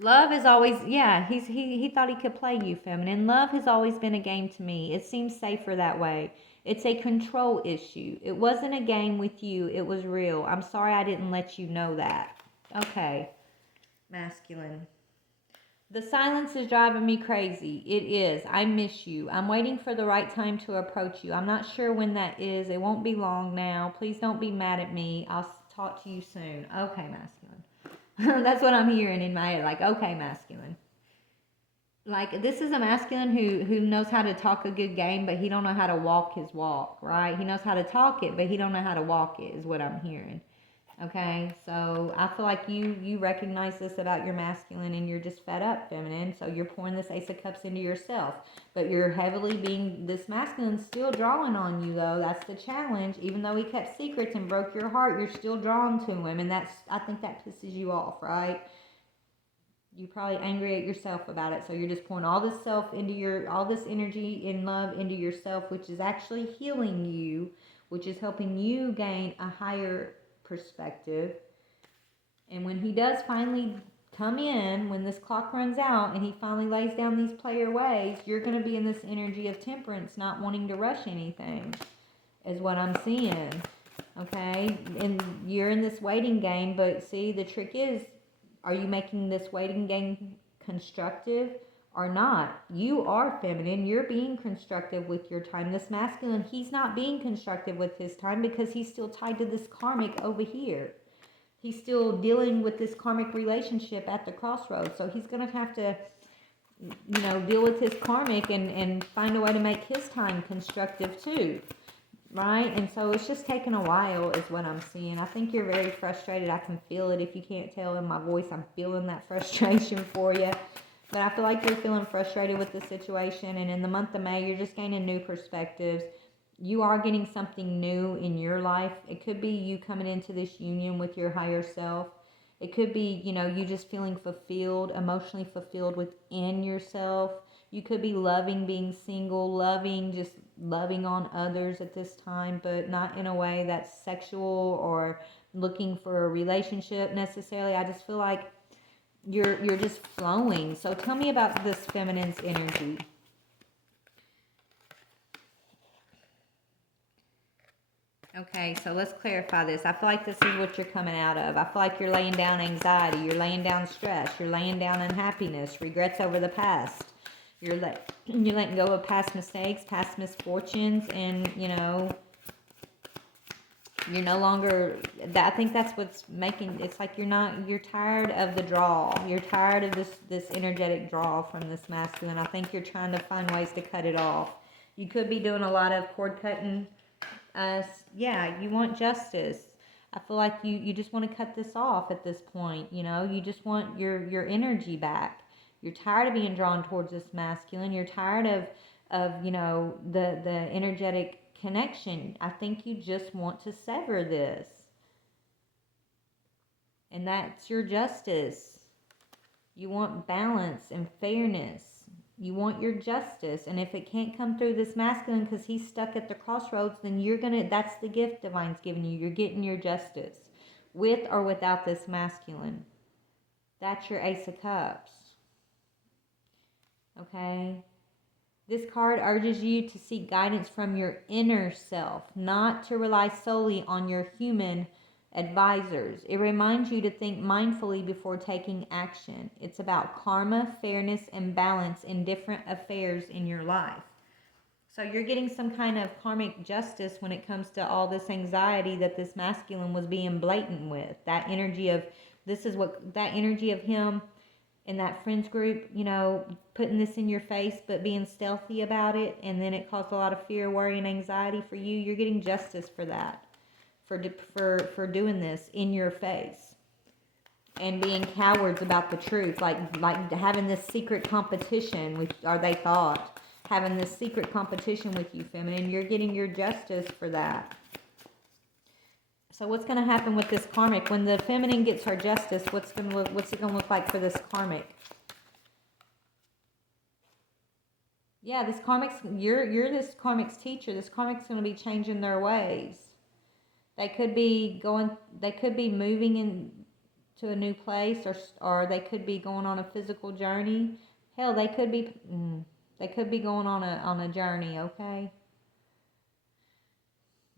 Love is always, yeah, he thought he could play you, feminine. Love has always been a game to me. It seems safer that way. It's a control issue. It wasn't a game with you. It was real. I'm sorry I didn't let you know that. Okay, masculine. The silence is driving me crazy. It is. I miss you. I'm waiting for the right time to approach you. I'm not sure when that is. It won't be long now. Please don't be mad at me. I'll talk to you soon. Okay, masculine. That's what I'm hearing in my head. Like, okay, masculine. Like, this is a masculine who knows how to talk a good game, but he don't know how to walk his walk, right? He knows how to talk it, but he don't know how to walk it, is what I'm hearing. Okay, so I feel like you recognize this about your masculine and you're just fed up, feminine. So you're pouring this Ace of Cups into yourself. But you're heavily being, this masculine's still drawing on you though. That's the challenge. Even though he kept secrets and broke your heart, you're still drawn to him. And that's, I think that pisses you off, right? You're probably angry at yourself about it. So you're just pouring all this self into all this energy and love into yourself, which is actually healing you, which is helping you gain a higher perspective. And when he does finally come in, when this clock runs out and he finally lays down these player ways, you're going to be in this energy of temperance, not wanting to rush anything, is what I'm seeing. Okay? And you're in this waiting game, but see, the trick is, are you making this waiting game constructive or not? You are feminine. You're being constructive with your time. This masculine, he's not being constructive with his time because he's still tied to this karmic over here. He's still dealing with this karmic relationship at the crossroads. So he's going to have to, deal with his karmic and find a way to make his time constructive too. Right? And so it's just taking a while is what I'm seeing. I think you're very frustrated. I can feel it. If you can't tell in my voice, I'm feeling that frustration for you. But I feel like you're feeling frustrated with the situation. And in the month of May, you're just gaining new perspectives. You are getting something new in your life. It could be you coming into this union with your higher self. It could be, you just feeling fulfilled, emotionally fulfilled within yourself. You could be loving being single, just loving on others at this time, but not in a way that's sexual or looking for a relationship necessarily. I just feel like you're just flowing. So tell me about this feminine's energy. Okay, so let's clarify this. I feel like this is what you're coming out of. I feel like you're laying down anxiety, you're laying down stress, you're laying down unhappiness, regrets over the past. You're letting go of past mistakes, past misfortunes, and you're no longer. I think that's what's making. It's like you're tired of the draw. You're tired of this energetic draw from this masculine. I think you're trying to find ways to cut it off. You could be doing a lot of cord cutting. You want justice. I feel like you just want to cut this off at this point. You just want your energy back. You're tired of being drawn towards this masculine. You're tired of the energetic connection. I think you just want to sever this. And that's your justice. You want balance and fairness. You want your justice. And if it can't come through this masculine because he's stuck at the crossroads, then that's the gift Divine's giving you. You're getting your justice with or without this masculine. That's your Ace of Cups. Okay? This card urges you to seek guidance from your inner self, not to rely solely on your human advisors. It reminds you to think mindfully before taking action. It's about karma, fairness, and balance in different affairs in your life. So you're getting some kind of karmic justice when it comes to all this anxiety that this masculine was being blatant with. That energy of him in that friends group, putting this in your face but being stealthy about it, and then it caused a lot of fear, worry, and anxiety for you. You're getting justice for that. For doing this in your face and being cowards about the truth, like having this secret competition with, or they thought having this secret competition with you, feminine. You're getting your justice for that. So what's going to happen with this karmic when the feminine gets her justice? What's it going to look like for this karmic? Yeah, this karmic's you're this karmic's teacher. This karmic's going to be changing their ways. They could be moving into a new place, or they could be going on a physical journey. Hell, they could be going on a journey, okay?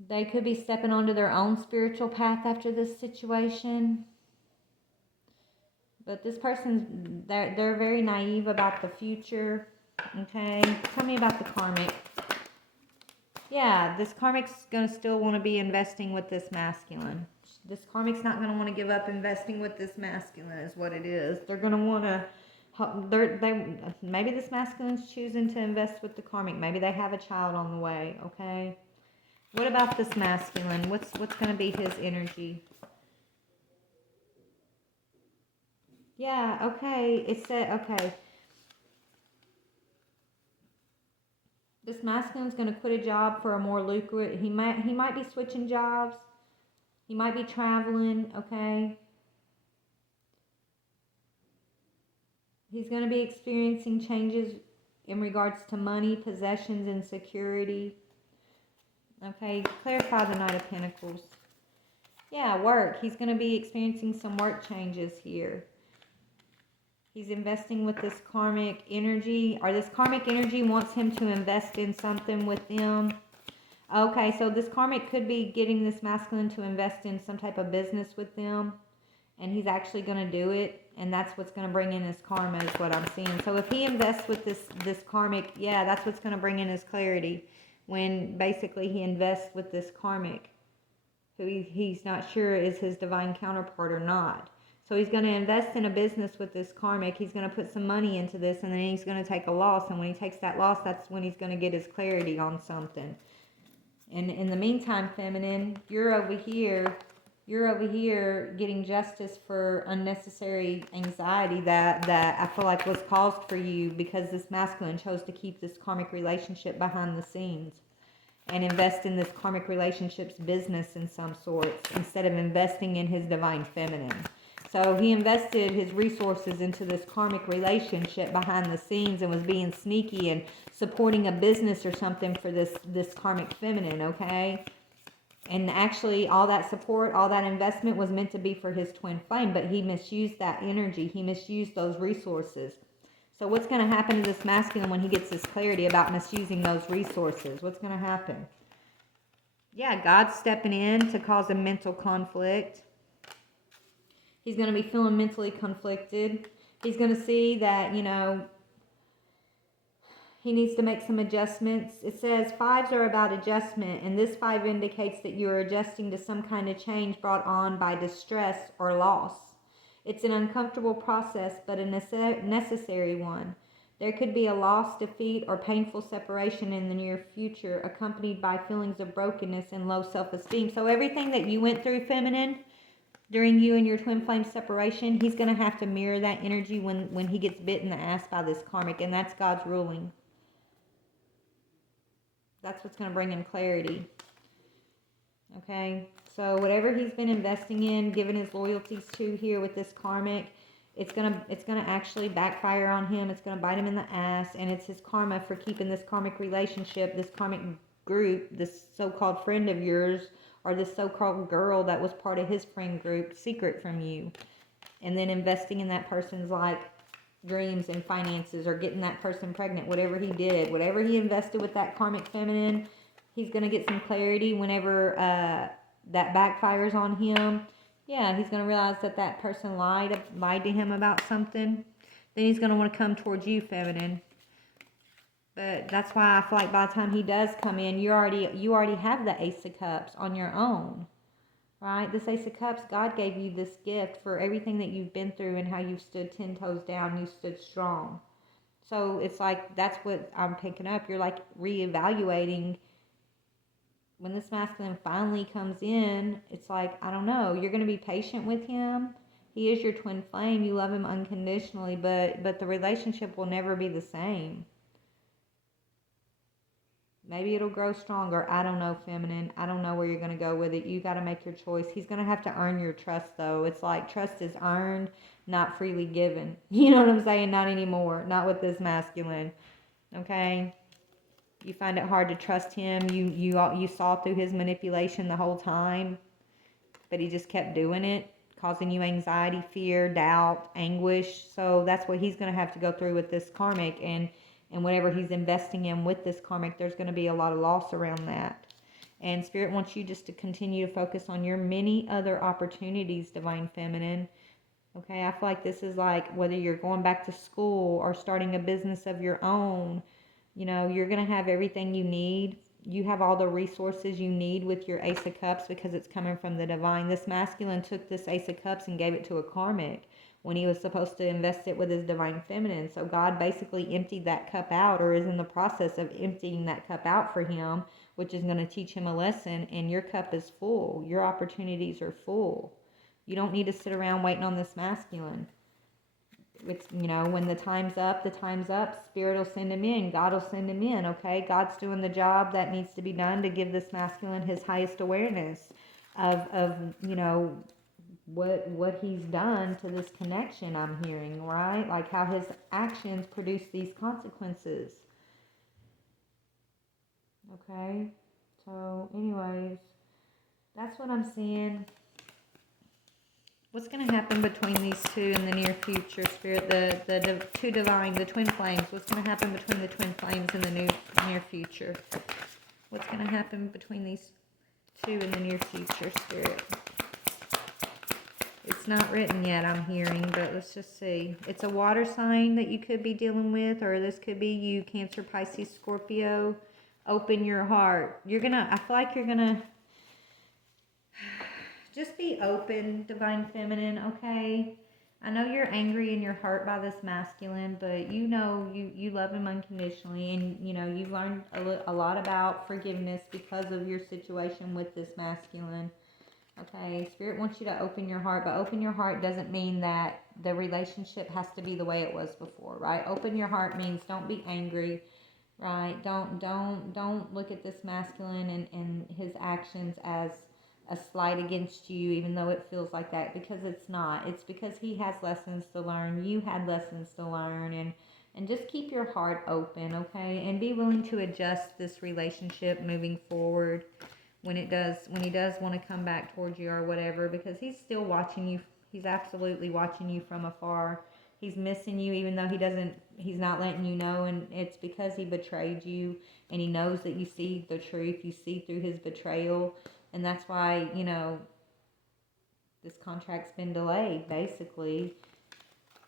They could be stepping onto their own spiritual path after this situation. But this person, they're very naive about the future, okay? Tell me about the karmic. Yeah, this karmic's going to still want to be investing with this masculine. This karmic's not going to want to give up investing with this masculine is what it is. They're going to want to, maybe this masculine's choosing to invest with the karmic. Maybe they have a child on the way, okay? What about this masculine? What's going to be his energy? Yeah, okay. It said, okay, this masculine's going to quit a job for a more lucrative, he might be switching jobs. He might be traveling, okay? He's going to be experiencing changes in regards to money, possessions, and security. Okay, clarify the Knight of Pentacles. Yeah, work. He's going to be experiencing some work changes here. He's investing with this karmic energy, or this karmic energy wants him to invest in something with them. Okay, so this karmic could be getting this masculine to invest in some type of business with them, and he's actually going to do it, and that's what's going to bring in his karma is what I'm seeing. So if he invests with this karmic, yeah, that's what's going to bring in his clarity, when basically he invests with this karmic, who he's not sure is his divine counterpart or not. So he's going to invest in a business with this karmic. He's going to put some money into this, and then he's going to take a loss. And when he takes that loss, that's when he's going to get his clarity on something. And in the meantime, feminine, you're over here getting justice for unnecessary anxiety that I feel like was caused for you because this masculine chose to keep this karmic relationship behind the scenes and invest in this karmic relationship's business in some sorts instead of investing in his divine feminine. So he invested his resources into this karmic relationship behind the scenes and was being sneaky and supporting a business or something for this karmic feminine, okay? And actually all that support, all that investment was meant to be for his twin flame, but he misused that energy. He misused those resources. So what's going to happen to this masculine when he gets this clarity about misusing those resources? What's going to happen? Yeah, God's stepping in to cause a mental conflict. He's going to be feeling mentally conflicted. He's going to see that, he needs to make some adjustments. It says fives are about adjustment, and this five indicates that you are adjusting to some kind of change brought on by distress or loss. It's an uncomfortable process, but a necessary one. There could be a loss, defeat, or painful separation in the near future, accompanied by feelings of brokenness and low self-esteem. So everything that you went through, feminine, during you and your twin flame separation, he's going to have to mirror that energy when he gets bit in the ass by this karmic, and that's God's ruling. That's what's going to bring him clarity. Okay, so whatever he's been investing in, giving his loyalties to here with this karmic, it's gonna actually backfire on him. It's gonna bite him in the ass, and it's his karma for keeping this karmic relationship, this karmic group, this so-called friend of yours, or this so-called girl that was part of his friend group, secret from you, and then investing in that person's dreams and finances, or getting that person pregnant. Whatever he did, whatever he invested with that karmic feminine, he's going to get some clarity whenever that backfires on him. Yeah, he's going to realize that person lied to him about something. Then he's going to want to come towards you, feminine. But that's why I feel like by the time he does come in, you already have the Ace of Cups on your own. Right? This Ace of Cups, God gave you this gift for everything that you've been through and how you've stood 10 toes down. You stood strong. So it's like, that's what I'm picking up. You're like reevaluating. When this masculine finally comes in, it's like, I don't know, you're going to be patient with him. He is your twin flame. You love him unconditionally, but the relationship will never be the same. Maybe it'll grow stronger. I don't know, feminine. I don't know where you're going to go with it. You got to make your choice. He's going to have to earn your trust, though. It's like trust is earned, not freely given. You know what I'm saying? Not anymore. Not with this masculine. Okay? You find it hard to trust him. You saw through his manipulation the whole time, but he just kept doing it, causing you anxiety, fear, doubt, anguish. So that's what he's going to have to go through with this karmic, and whatever he's investing in with this karmic, there's going to be a lot of loss around that. And Spirit wants you just to continue to focus on your many other opportunities, Divine Feminine. Okay, I feel like this is like whether you're going back to school or starting a business of your own, you're going to have everything you need. You have all the resources you need with your Ace of Cups because it's coming from the Divine. This masculine took this Ace of Cups and gave it to a karmic when he was supposed to invest it with his Divine Feminine. So God basically emptied that cup out, or is in the process of emptying that cup out for him, which is going to teach him a lesson, and your cup is full. Your opportunities are full. You don't need to sit around waiting on this masculine. it's, you know, when the time's up, the time's up. Spirit will send him in. God will send him in, okay? God's doing the job that needs to be done to give this masculine his highest awareness of you know, what he's done to this connection, I'm hearing, right? Like how his actions produce these consequences. Okay? So, anyways, that's what I'm seeing. What's going to happen between these two in the near future, Spirit? The two divine, the twin flames. What's going to happen between the twin flames in the near future? What's going to happen between these two in the near future, Spirit? It's not written yet, I'm hearing, but let's just see. It's a water sign that you could be dealing with, or this could be you, Cancer, Pisces, Scorpio. Open your heart. I feel like you're gonna just be open, divine feminine, okay? I know you're angry and you're hurt by this masculine, but you know you love him unconditionally, and you know you've learned a lot about forgiveness because of your situation with this masculine. Okay, Spirit wants you to open your heart, but open your heart doesn't mean that the relationship has to be the way it was before, right? Open your heart means don't be angry, right? Don't look at this masculine and his actions as a slight against you, even though it feels like that, because it's not. It's because he has lessons to learn. You had lessons to learn, and just keep your heart open, okay? And be willing to adjust this relationship moving forward when he does want to come back towards you or whatever, because he's still watching you. He's absolutely watching you from afar. He's missing you, even though he's not letting you know, and it's because he betrayed you, and he knows that you see the truth. You see through his betrayal, and that's why, you know, this contract's been delayed, basically.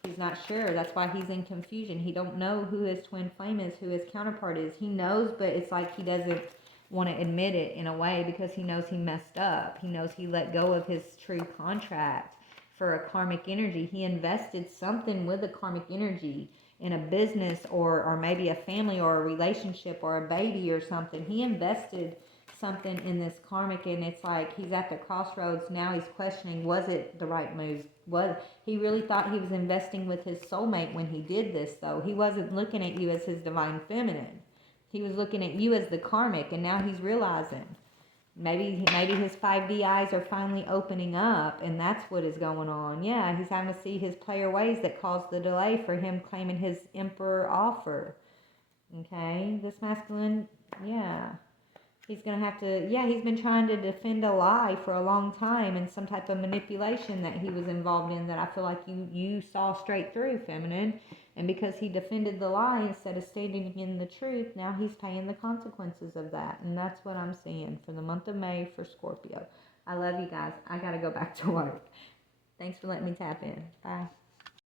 He's not sure. That's why he's in confusion. He don't know who his twin flame is, who his counterpart is. He knows, but it's like he doesn't want to admit it in a way, because he knows he messed up. He knows he let go of his true contract for a karmic energy. He invested something with a karmic energy in a business, or maybe a family, or a relationship, or a baby, or something. He invested something in this karmic, and it's like he's at the crossroads now. He's questioning, was it the right move? He really thought he was investing with his soulmate when he did this, though. He wasn't looking at you as his divine feminine. He was looking at you as the karmic, and now he's realizing maybe his 5D eyes are finally opening up, and that's what is going on. Yeah, he's having to see his player ways that caused the delay for him claiming his emperor offer. Okay, this masculine, yeah. He's going to have to, yeah, he's been trying to defend a lie for a long time, and some type of manipulation that he was involved in that I feel like you saw straight through, feminine. And because he defended the lie instead of standing in the truth, now he's paying the consequences of that. And that's what I'm seeing for the month of May for Scorpio. I love you guys. I got to go back to work. Thanks for letting me tap in. Bye.